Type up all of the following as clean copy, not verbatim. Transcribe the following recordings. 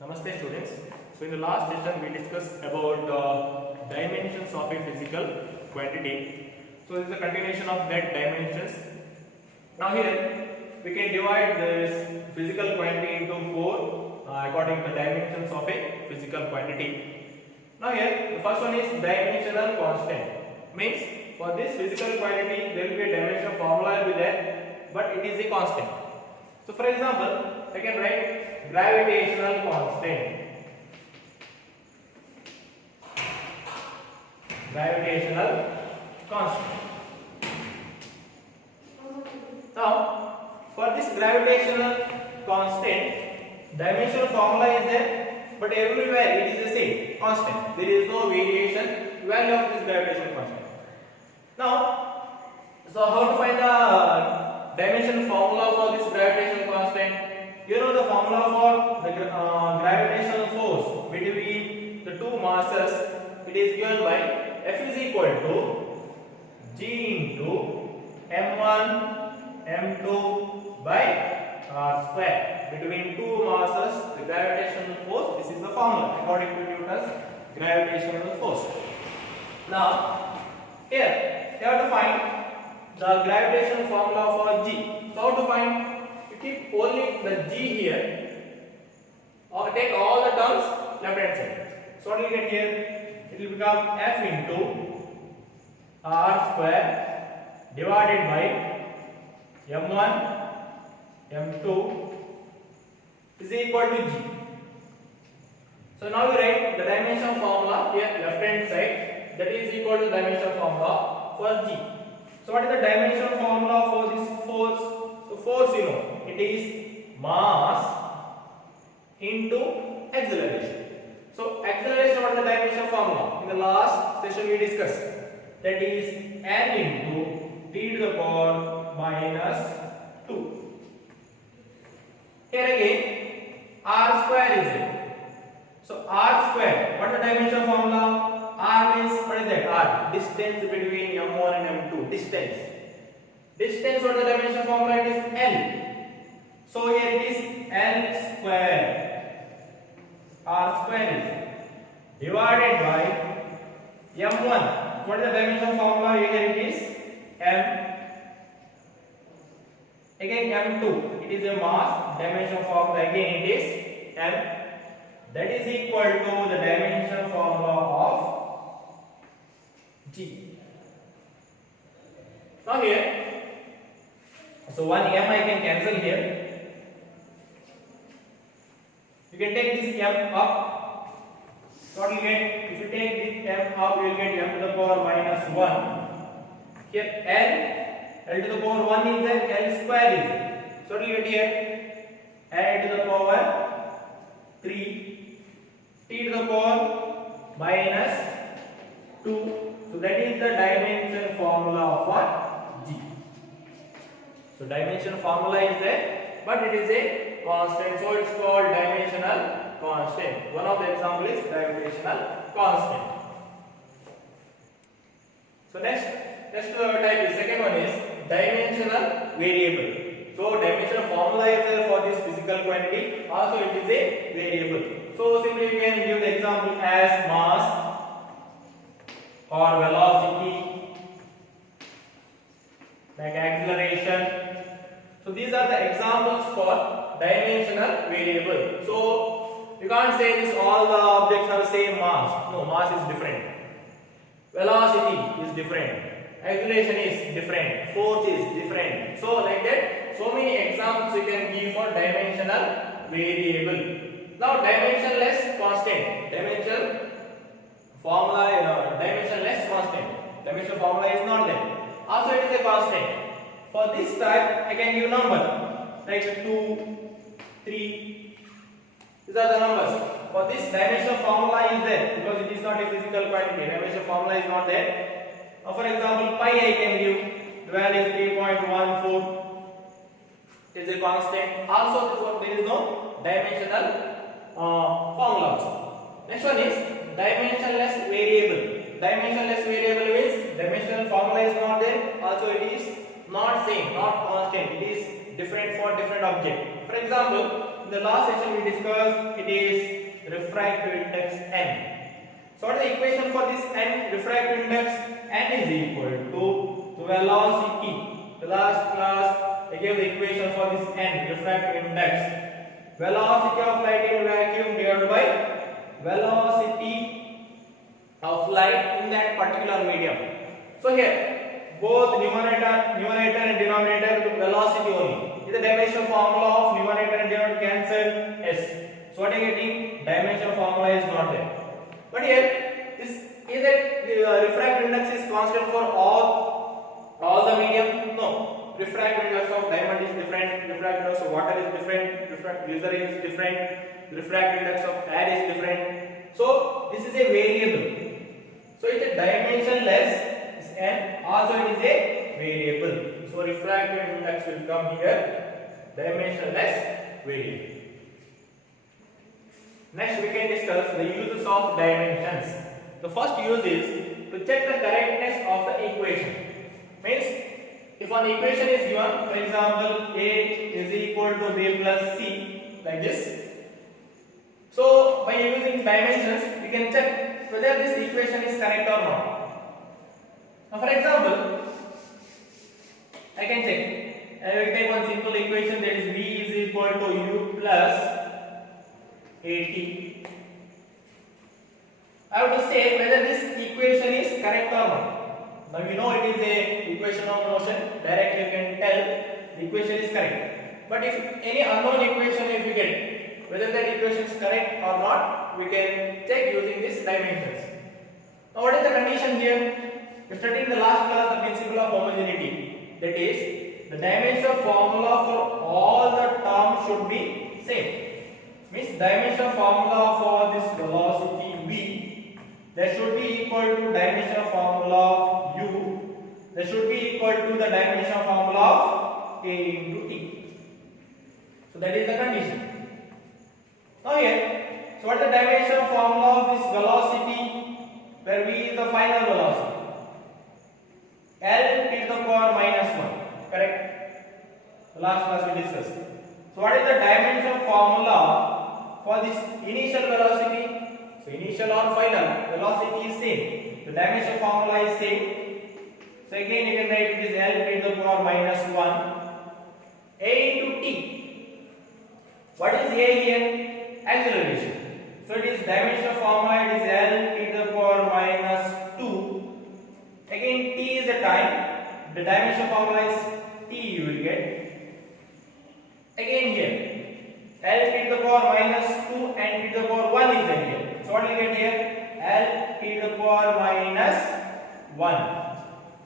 Namaste students. So in the last session we discussed about dimensions of a physical quantity. So this is a continuation of that dimensions. Now here we can divide this physical quantity into four according to the dimensions of a physical quantity. Now here the first one is dimensional constant. Means for this physical quantity there will be a dimension formula will be there, but it is a constant. So for example, I can write gravitational constant. Gravitational constant. Now, for this gravitational constant, dimensional formula is there, but everywhere it is the same, constant. There is no variation value of this gravitational constant. Now, so how to find the dimensional formula for this gravitational constant? You know the formula for the gravitational force between the two masses. It is given by F is equal to G into M1 M2 by R square. Between two masses, the gravitational force. This is the formula according to Newton's gravitational force. Now, here you have to find the gravitational formula for G. So how to find? You keep only the G here, or take all the terms left hand side. So what will you get here? It will become F into R square divided by M1 M2 is equal to G. So now we write the dimension formula here left hand side, that is equal to the dimension formula for G. So what is the dimension formula for this force? So force, you know, it is mass into acceleration. So acceleration, what is the dimension formula? In the last session we discussed, that is n into t to the power minus 2. Here again r square is it. So r square, what is the dimension formula? R means, what is that? R, distance between M1 and M2, distance. Distance, what is the dimension formula? It is L. So here it is L square. R square is divided by M1. What is the dimension formula? Here it is M. Again M2. It is a mass. Dimension formula again it is M. That is equal to the dimension formula of G. Now here, so one M I can cancel here. You can take this M up. So what you get? If you take this M up, you will get M to the power minus 1. Here L to the power 1 is there, L square is there. So what you get here? L to the power 3, T to the power minus 2. So that is the dimension formula for G. So dimension formula is there, but it is a constant. So it's called dimensional constant. One of the examples is gravitational constant. So next type is second one is dimensional variable. So dimensional formula is there for this physical quantity. Also it is a variable. So simply you can give the example as mass or velocity, like acceleration. So these are the examples for dimensional variable. So you can't say this all the objects have same mass. No, mass is different. Velocity is different. Acceleration is different. Force is different. So like that, so many examples you can give for dimensional variable. Now dimensionless constant. Dimensional formula, dimensionless constant. Dimensional formula is not there. Also it is a constant. For this type, I can give number like 2, 3. These are the numbers. For this dimensional formula is there because it is not a physical quantity. Dimensional formula is not there. Now for example, pi I can give. The value is 3.14. It is a constant. Also there is no dimensional formula also. Next one is dimensionless variable. Dimensionless variable means dimensional formula is not there. Also it is not same, not constant. It is different for different object. For example, in the last session we discussed it is refractive index n. So what is the equation for this n? Refractive index n is equal to velocity. The last class I gave the equation for this n, refractive index. Velocity of light in vacuum divided by velocity of light in that particular medium. So here both numerator and denominator velocity only. Is the dimension formula of numerator and denominator cancelled? Yes. So what are you getting? Dimension formula is not there. But here this is that the refractive index is constant for all the medium? No. Refractive index of diamond is different, refractive index of water is different, glycerin is different, refractive index of air is different. So this is a variable. So it is dimensionless and also it is a variable. So refractive index will come here, dimensionless variable. Next we can discuss the uses of dimensions. The first use is to check the correctness of the equation. Means if an equation is given, for example, A is equal to B plus C, like this. So by using dimensions, we can check whether this equation is correct or not. Now for example, I can check. I will take one simple equation, that is B is equal to U plus AT. I have to say whether this equation is correct or not. Now you know it is a equation of motion, directly you can tell the equation is correct. But if any unknown equation if you get, whether that equation is correct or not, we can check using these dimensions. Now what is the condition here? We studied in the last class the principle of homogeneity. That is, the dimension formula for all the terms should be same. Means dimension formula for this velocity v, that should be equal to dimension formula of u, that should be equal to the dimension formula of a into t. So that is the condition. Now here, so what is the dimension formula of this velocity, where v is the final velocity? L to the power minus 1, correct? The last class we discussed. So what is the dimension formula for this initial velocity? So initial or final velocity is same. The dimension formula is same. So again you can write it is L to the power minus 1 A into t. What is A here? Acceleration. So it is dimension formula, it is L to the power minus 2. Again t is the time. The dimension formula is t you will get. Again here L to the power minus 2 and to the power 1 is in here. So what will you get here? L to the power minus 1.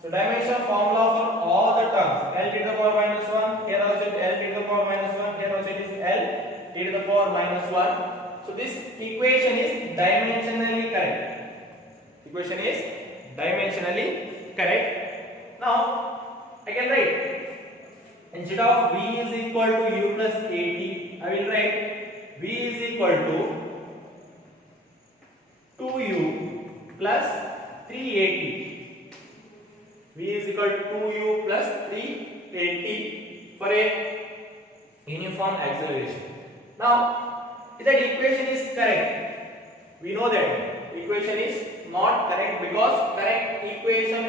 So dimension formula for all the terms. L to the power minus 1. Here also it is L to the power minus 1. Here also it is L to the power minus 1. So this equation is dimensionally correct. Equation is dimensionally correct. Now I can write, instead of v is equal to u plus at, I will write v is equal to 2u plus 3at. V is equal to 2u plus 3at for a uniform acceleration. Now, if that equation is correct, we know that equation is not correct because correct equation,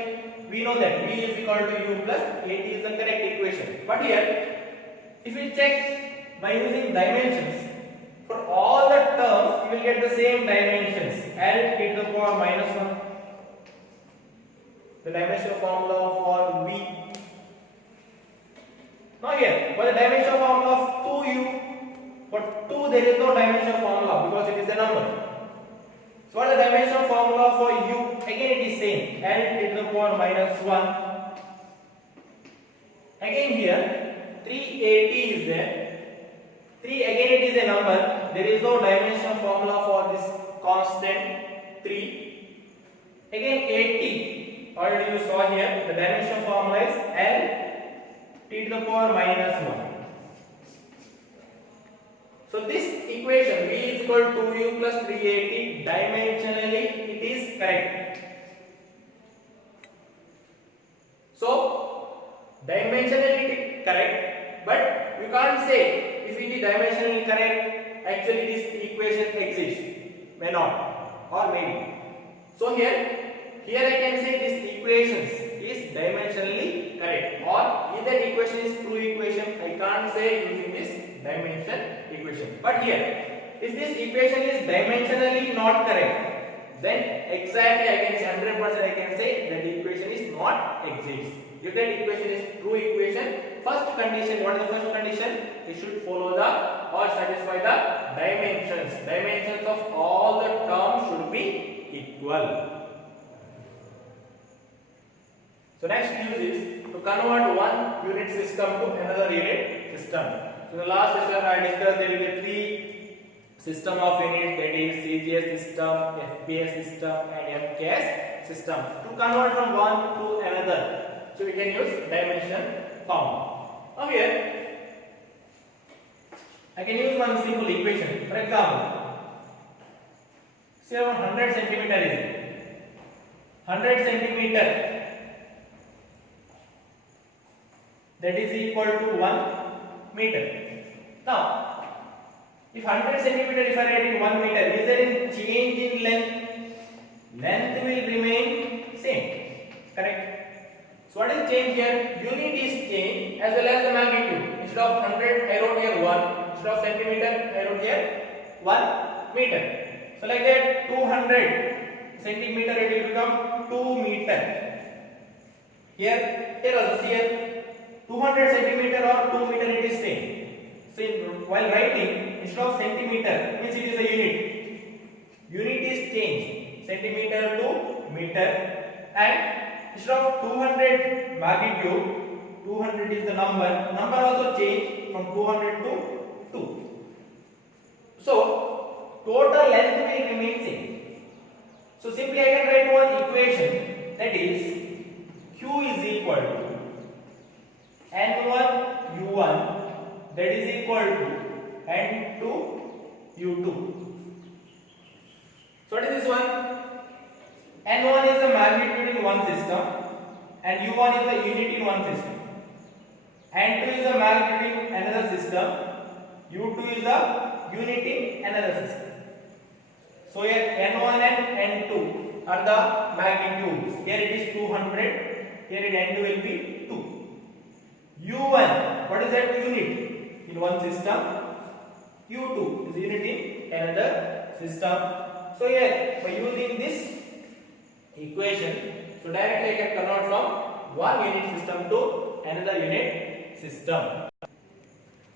we know that v is equal to u plus at is the correct equation. But here, if we check by using dimensions, for all the terms, you will get the same dimensions. L to the power minus 1. The dimension formula for v. Now here, for the dimension formula of 2u, for 2 there is no dimension formula because it is a number. So what is the dimension formula for u? Again it is same. L to the power minus 1. Again here, 3at is there. 3 again it is a number. There is no dimension formula for this constant 3. Again 80. Already you saw here the dimension formula is L to the power minus 1. So this equation v is equal to u plus 3at, dimensionally it is correct. So dimensionally it is correct, but you can't say if it is dimensionally correct, actually this equation exists. may not, or maybe. So here I can say this equations is dimensionally correct, or either equation is true equation. I can't say using this dimension equation. But here, if this equation is dimensionally not correct, then exactly I can say 100% I can say that the equation is not exists. If that equation is true equation, first condition, what is the first condition? It should follow the or satisfy the dimensions. Dimensions of all the terms should be equal. So next use is to convert one unit system to another unit system. So in the last session I discussed there will be three system of units, that is CGS system, FPS system and MKS system. To convert from one to another, so we can use dimension formula. Now here I can use one simple equation. For example, say 100 centimeter is 100 centimeter, that is equal to 1 meter. Now, if 100 centimeter if I write in 1 meter, is there any change in length? Length will remain same, correct? So what is change here? Unit is change as well as the magnitude. Instead of 100, I wrote here 1. Instead of centimeter, I wrote here 1 meter. So like that, 200 centimeter it will become 2 meter. Here also here 200 centimeter or 2 meter it is same. So while writing, instead of centimeter, means it is a unit. Unit is changed, centimeter to meter, and instead of 200 magnitude, 200 is the number. Number also changed from 200 to 2. So total length will remain same. So simply I can write one equation, that is Q is equal to N1 U1, that is equal to N2 U2. So what is this one? N1 is the magnitude in one system and U1 is the unit in one system. N2 is the magnitude in another system. U2 is the unit in another system. So here N1 and N2 are the magnitudes. Here it is 200. Here in N2 will be 2. U1, what is that? Unit in one system. U2 is unit in another system. So here by using this equation, so directly I can convert from one unit system to another unit system.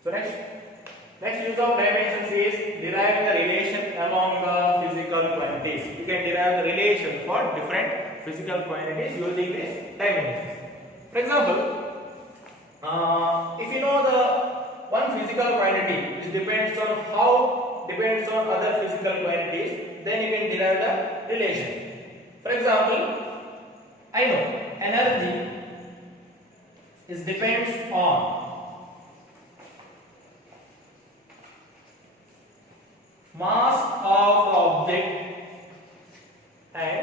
So next use of dimensions is deriving the relation among the physical quantities. You can derive the relation for different physical quantities using these dimensions. For example, if you know the one physical quantity which depends on other physical quantities, then you can derive the relation. For example, I know energy is depends on mass of the object and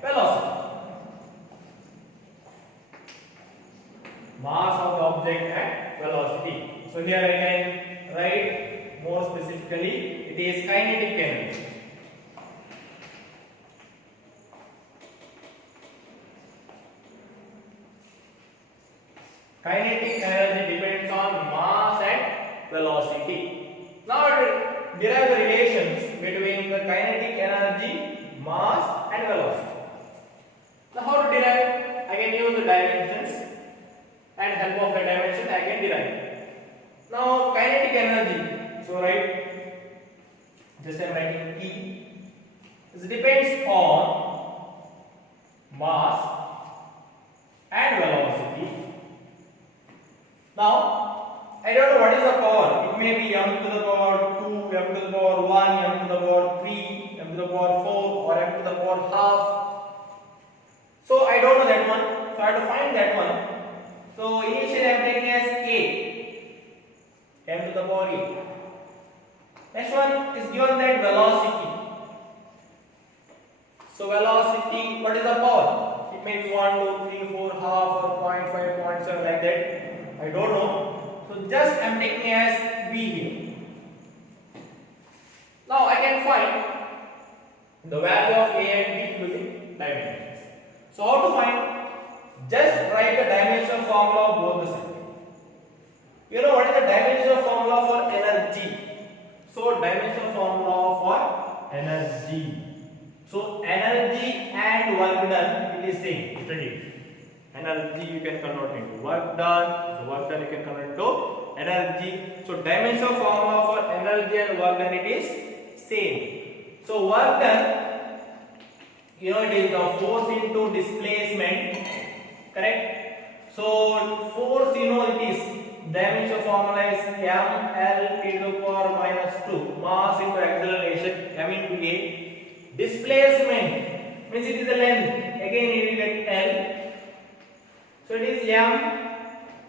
velocity. Mass of the object and velocity. So here I can write more specifically, it is kinetic energy. Kinetic energy depends on mass and velocity. Now derive the relations between the kinetic energy, mass and velocity. Now how to derive? I can use the dimensions and help of the dimension I can derive. Now kinetic energy, so just I am writing E. This depends on mass and velocity. Now I don't know what is the power. It may be m to the power 2, m to the power 1, m to the power 3, m to the power 4, or m to the power half. So I don't know that one. So I have to find that one. So initially I am taking as a, m to the power a. Next one is given that velocity. So velocity, what is the power? It may be 1, 2, 3, 4, half, or 0.5, 0.7 like that. I don't know. So just I am taking as b here. Now I can find the value of A and B using dimensions. So how to find? Just write the dimensional formula of both the sides. You know what is the dimensional formula for energy? So dimensional formula for energy. So energy and work done, it is same. Study. Energy you can convert into work done. So work done you can convert into energy. So dimensional formula for energy and work done, it is same. So work done, you know, it is the force into displacement, correct? So force, you know, it is dimensional formula is ml t to the power minus 2, mass into acceleration m into a. Displacement means it is the length, again you will get L. So it is m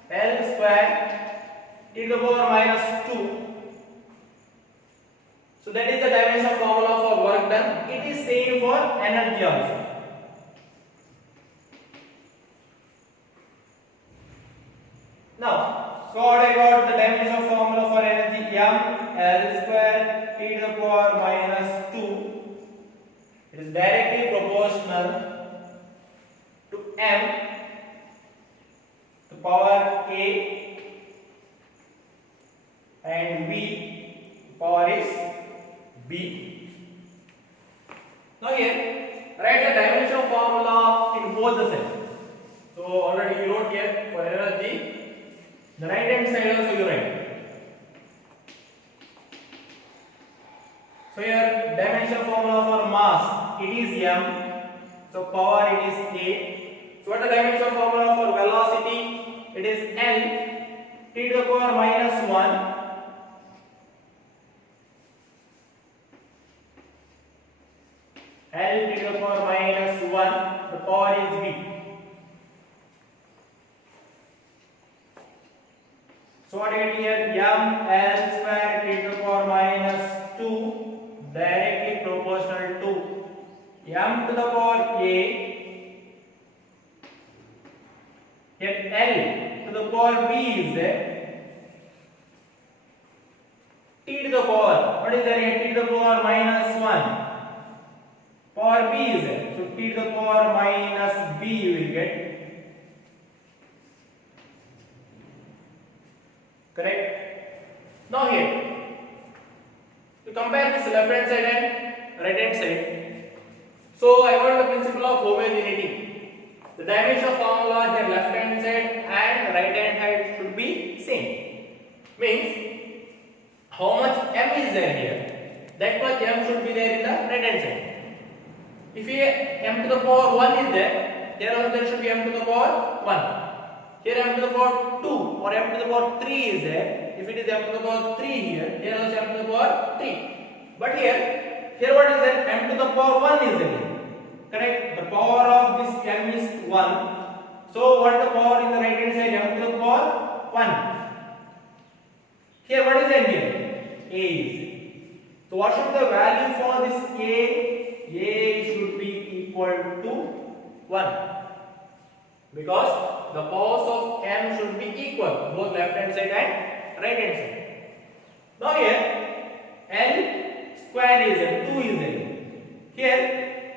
L square t to the power minus 2. So that is the dimensional formula for work done. It is same for energy also. Now, so what I got the dimensional formula for energy m L square t to the power minus 2. It is directly proportional to m to power a and v power is b. Now here write the dimensional formula in both the sides. So already you wrote here for energy. The right hand side also you write. So here dimensional formula for mass, it is m. So power, it is a. So what is the dimensional formula for velocity? It is n t to the power minus 1. L t to the power minus 1. The power is v. So what do you get here? M L square t to the power minus 2 directly proportional to m to the power a, yet L to the power b is there. T to the power, what is there here? T to the power minus 1. Power b is there. So t to the power minus b you will get. Correct? Now here, to compare this left hand side and right hand side. So I got the principle of homogeneity. The dimensional formula here left hand side and right hand side should be same. Means how much m is there here? That much m should be there in the right hand side. If here m to the power 1 is there, here also there should be m to the power 1. Here m to the power 2 or m to the power 3 is there. If it is m to the power 3 here also m to the power 3. But here what is that? M to the power 1 is there. Correct? The power of this m is 1. So what is the power in the right hand side? M to the power 1. Here what is that here? A is. So what should the value for this A? A should be equal to 1. Because the powers of m should be equal, both left hand side and right hand side. Now here L square is there, 2 is there. Here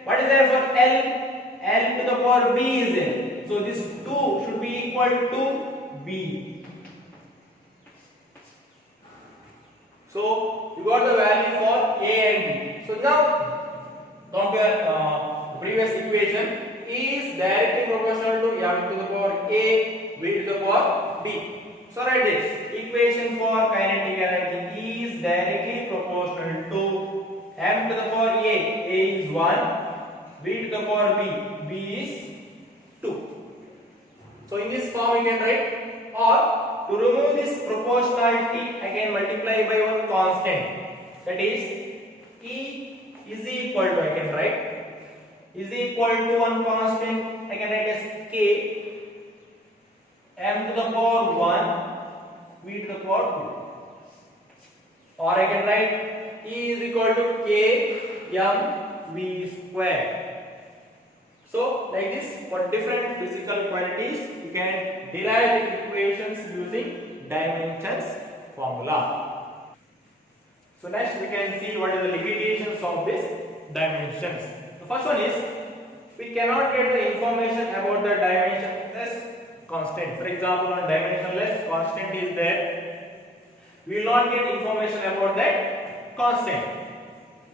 what is there for L? L to the power b is there. So this 2 should be equal to b. So you got the value for a and b. So now compare previous equation. Is directly proportional to m to the power a, b to the power b. So write this. Equation for kinetic energy is directly proportional to m to the power a is 1, b to the power b is 2. So in this form you can write, or to remove this proportionality I can multiply by one constant, that is E is equal to, I can write is equal to one constant, I can write as k, m to the power 1, v to the power 2. Or I can write E is equal to k m v square. So like this, for different physical quantities you can derive the equations using dimensions formula. So next we can see what are the limitations of this dimensions. The first one is we cannot get the information about the dimensionless constant. For example, on dimensionless constant is there, we will not get information about that constant.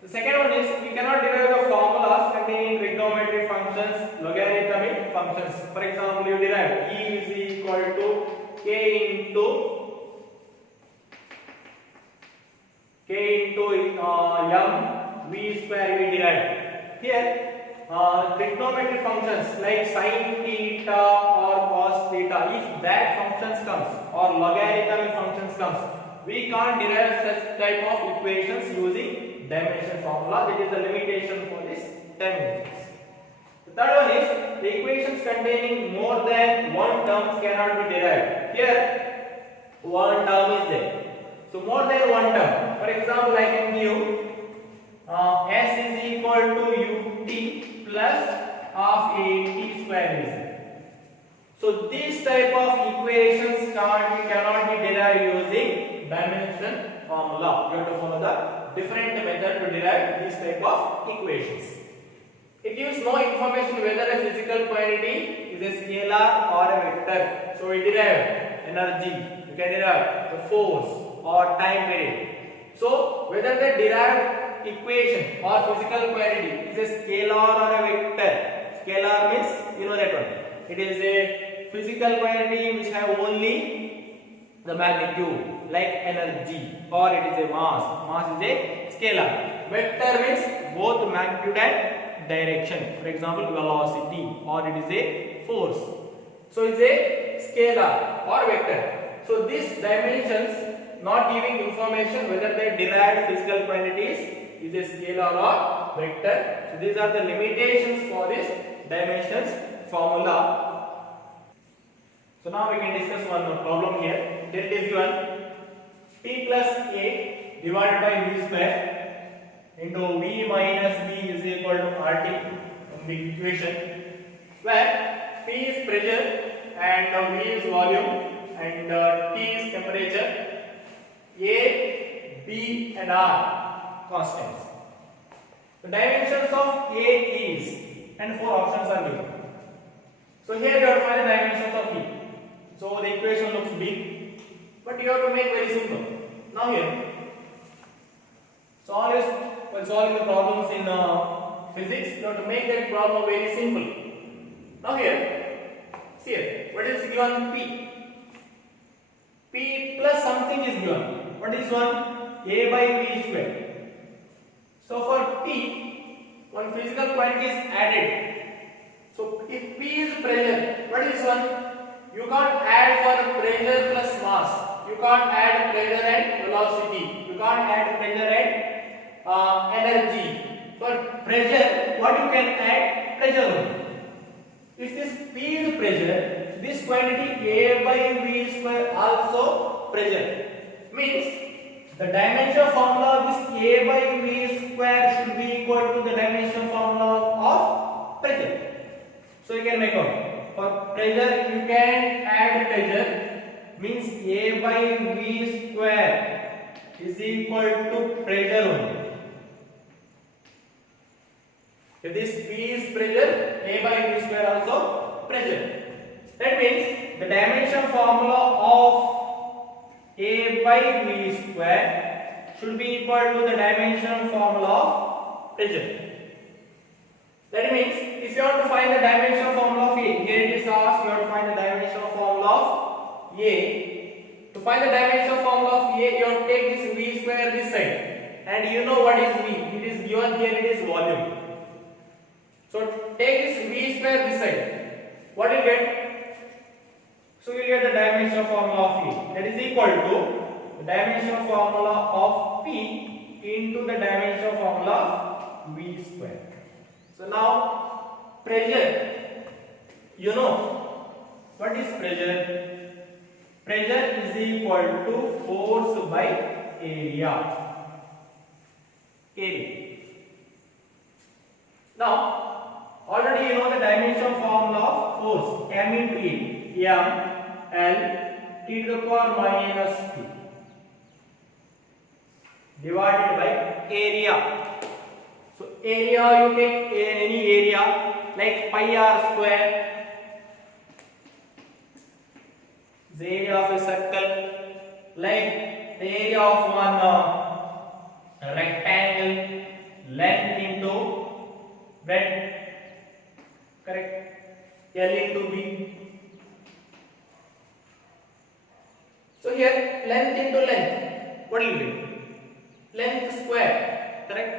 The second one is we cannot derive the formulas containing trigonometric functions, logarithmic functions. For example, you derive E is equal to k into m v square we derive. Here trigonometric functions like sin theta or cos theta, if that functions comes or logarithmic functions comes, we can't derive such type of equations using dimension formula. That is the limitation for this dimensions. The third one is the equations containing more than one terms cannot be derived. Here one term is there, so more than one term. For example, I can give s is equal to ut plus half at square is there. So this type of equations cannot be derived using dimension formula. You have to follow the different method to derive these type of equations. It gives no information whether a physical quantity is a scalar or a vector. So we derive energy, you can derive the force or time period. So whether the derived equation or physical quantity is a scalar or a vector. Scalar means you know that one. It is a physical quantity which have only the magnitude like energy, or it is a mass. Mass is a scalar. Vector means both magnitude and direction. For example, velocity, or it is a force. So it is a scalar or vector. So these dimensions not giving information whether they derived physical quantities is a scalar or vector. So these are the limitations for this dimensions formula. So now we can discuss one more problem here. Here it is given p plus a divided by v square into v minus b is equal to rt from the equation, where p is pressure and v is volume and t is temperature, a, b and r constants. The dimensions of a is, and four options are given. So here you have to find the dimensions of e. So the equation looks big, but you have to make very simple. Now here, so always while solving the problems in physics, you have to make that problem very simple. Now here, see here, what is given p? P plus something is given. What is one? A by v square. So for p, one physical quantity is added. So if p is pressure, what is one? You can't add for pressure plus mass. You can't add pressure and velocity. You can't add pressure and energy. For pressure, what you can add? Pressure only. If this p is pressure, this quantity a by v square also pressure. Means the dimension formula of this a by v square should be equal to the dimension formula of pressure. So you can make out. For pressure, you can add pressure, means a by v square is equal to pressure only. If this v is pressure, a by v square also pressure. That means the dimension formula of a by v square should be equal to the dimension formula of pressure. That means if you want to find the dimension formula of A, here it is asked you have to find the dimension formula of A. To find the dimension formula of A, you have to take this v square this side, and you know what is v. It is given here, it is volume. So take this v square this side. What will you get? So you will get the dimension formula of A. That is equal to the dimension formula of P into the dimension formula of v square. So now pressure, you know what is pressure? Pressure is equal to force by area. Now already you know the dimension formula of force, m into E, m L t to the power minus t divided by area. So area, you take any area like pi r square, the area of a circle, like the area of one rectangle, length into breadth, correct, L into B. So here length into length, what will be? Length square, correct.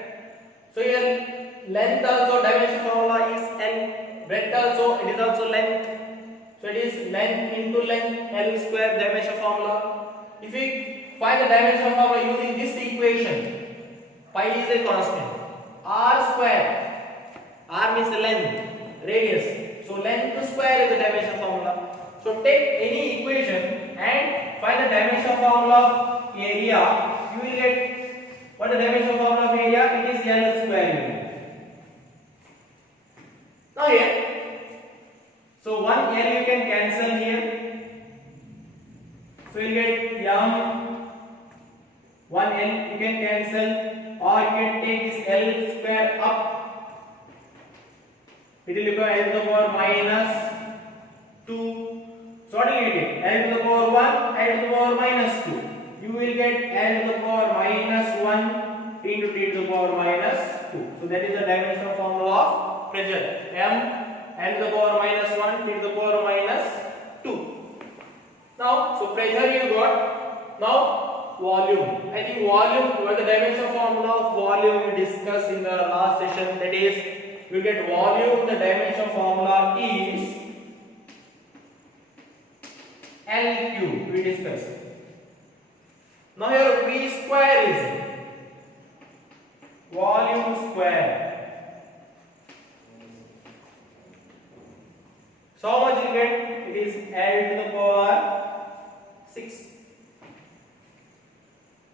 So here length also dimension formula is L, breadth also it is also length. So it is length into length, L square dimension formula. If we find the dimension formula using this equation, pi is a constant, r square, r means the length, radius. So length square is the dimension formula. So take any equation and find the dimension formula of area. You will get what the dimension formula of area? It is L square. Now here, so one L you can cancel here. So you get m, one L you can cancel, or you can take this L square up. It will become L to the power minus 2. So what will you get? L to the power 1, L to the power minus 2. You will get L to the power minus 1 into T to the power minus 2. So that is the dimensional formula of pressure. M, L to the power minus 1, T to the power minus 2. Now, so pressure you got. Now volume. I think volume, what the dimensional formula of volume we discussed in the last session. That is, you get volume. The dimensional formula is L cube. We discussed. Now here V square is volume square. So how much you get? It is L to the power 6.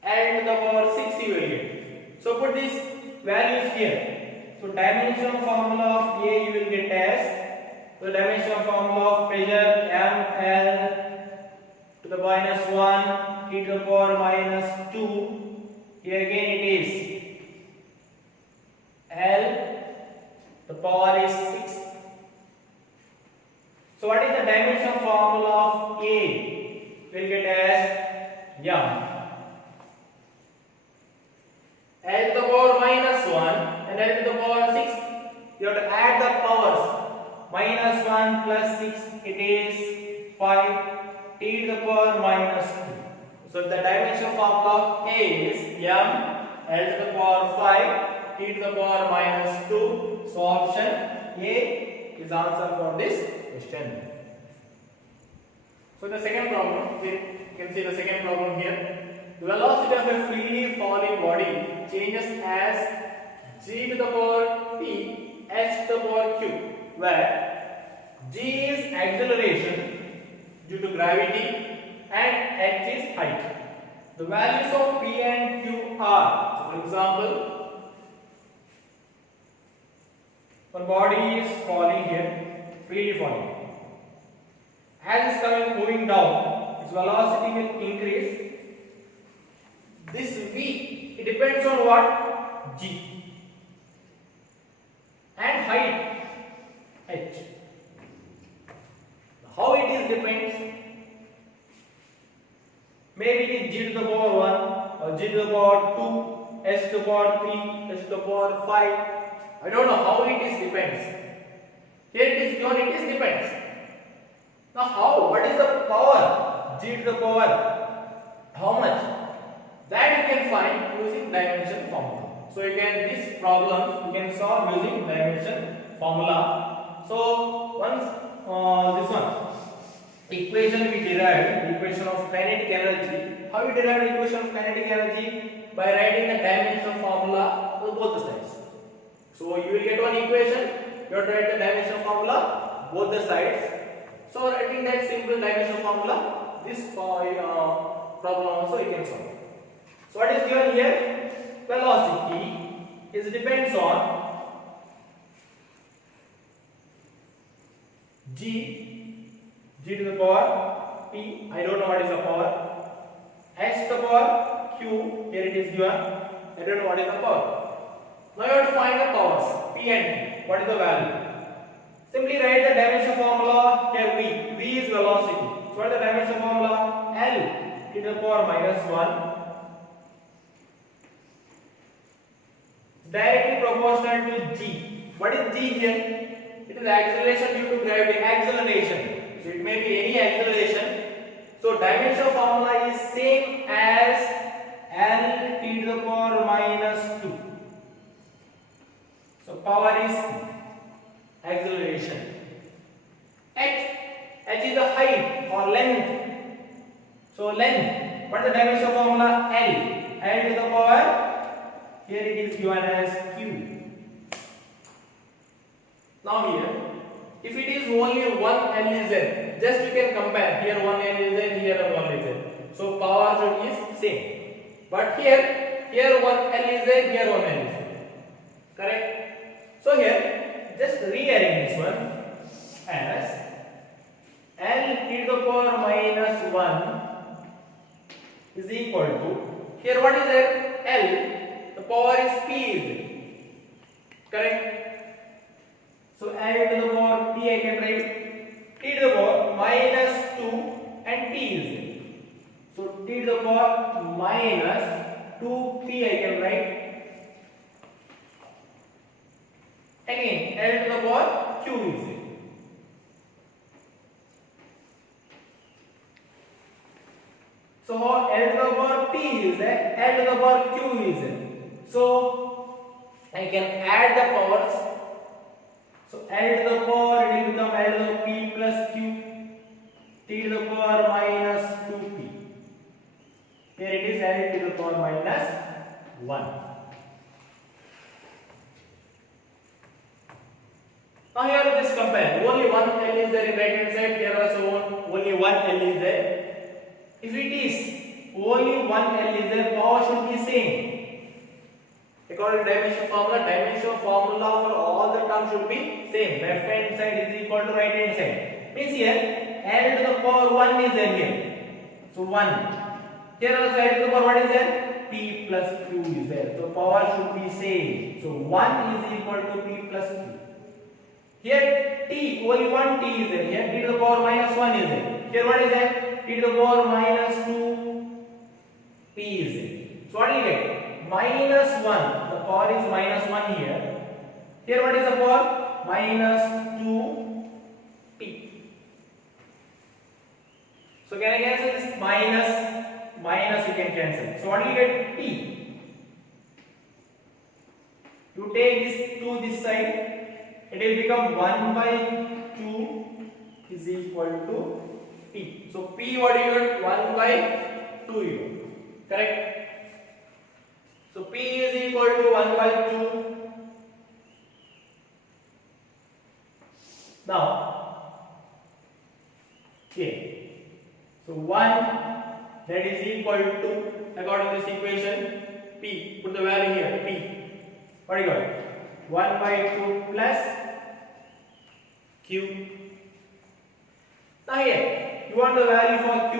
L to the power 6 you will get. So put these values here. So dimensional formula of A you will get as the dimensional formula of pressure ML to the minus 1 T to the power minus 2. Here again it is L, the power is 6. So what is the dimensional formula of A? We'll get as M. L to the power minus 1 and L to the power 6. You have to add the powers. Minus 1 plus 6, it is 5. T to the power minus 2. So the dimensional formula of A is M, L to the power 5, T to the power minus 2. So option A is answer for this question. So the second problem, you can see the second problem here. The velocity of a freely falling body changes as g to the power p h to the power q, where g is acceleration due to gravity and h is height. The values of p and q are, so for example, one body is falling here, freely falling. As it's moving down, its velocity will increase. This v, it depends on what? G. And height, h. How it is depends. Maybe it is g to the power 1, or g to the power 2, h to the power 3, h to the power 5. I don't know how it is depends. Here it is given, it is depends. Now how? What is the power? G to the power how much? That you can find using dimension formula. So you can, this problem you can solve using dimension formula. So once this one equation we derived, the equation of kinetic energy. How we derived the equation of kinetic energy? By writing the dimension formula on both the sides. So you will get one equation, you have to write the dimension formula both the sides. So writing that simple dimension formula, this problem also you can solve. So what is given here? Velocity is depends on g to the power p. I don't know what is the power. H to the power q. Here it is given. I don't know what is the power. Now you have to find the power. P and T. What is the value? Simply write the dimension formula here. V is velocity. So what is the dimension formula? L to the power minus 1 directly proportional to G. What is G here? It is acceleration due to gravity. Acceleration. So it may be any acceleration. So dimension formula is same as L to the power minus 2. So power is acceleration. H is the height or length. So length. What is the dimension formula? L to the power. Here it is given as Q. Now here, if it is only one L is there, just you can compare. Here one L is there, here one is there. So power should is same. But here one L is there, here one L is there. Correct? So here, just rearrange this one as L to the power minus 1 is equal to, here what is there? L. The power is P is there. Correct? So L to the power P I can write T to the power minus 2 and T is there. So T to the power minus 2P I can write. Again L to the power Q is there. So L to the power P is there, L to the power Q is there. So I can add the powers. So L to the power it will become L to the P plus Q, T to the power minus 2P. Here it is L to the power minus 1. Now here just compare. Only one L is there in right hand side. Here also only one L is there. If it is only one L is there, power should be same. According to dimension formula for all the terms should be same. Left hand side is equal to right hand side. Means here L to the power 1 is there here. So 1. Here also L to the power what is there? P plus Q is there. So power should be same. So 1 is equal to P plus Q. Here T, only one T is there. Here T to the power minus 1 is there. Here what is there? T to the power minus 2 P is there. So what do you get? Minus 1. The power is minus 1 here. Here what is the power? Minus 2 P. So can I cancel this? Minus you can cancel. So what do you get? P. You take this to this side. It will become 1 by 2 is equal to P. So P what do you get? 1 by 2 you get. Correct? So P is equal to 1 by 2. Now, okay. So 1 that is equal to, according to this equation, P. Put the value here, P. What do you got? 1 by 2 plus Q. Now here, you want the value for Q.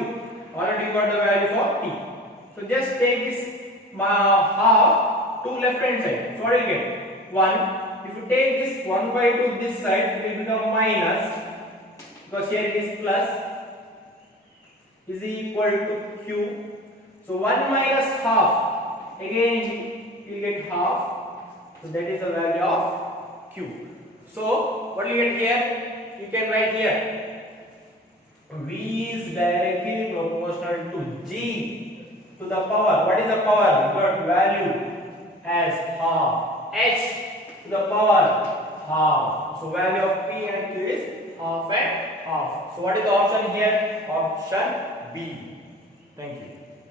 Already you got the value for P. So just take this half to left hand side. So what will you get? 1. If you take this 1 by 2 this side, it will become minus, because here it is plus, is equal to Q. So 1 minus half, again you will get half. So that is the value of Q. So what do you get here? You can write here V is directly proportional to G to the power. What is the power? We got value as half. H to the power half. So value of P and Q is half and half. So what is the option here? Option B. Thank you.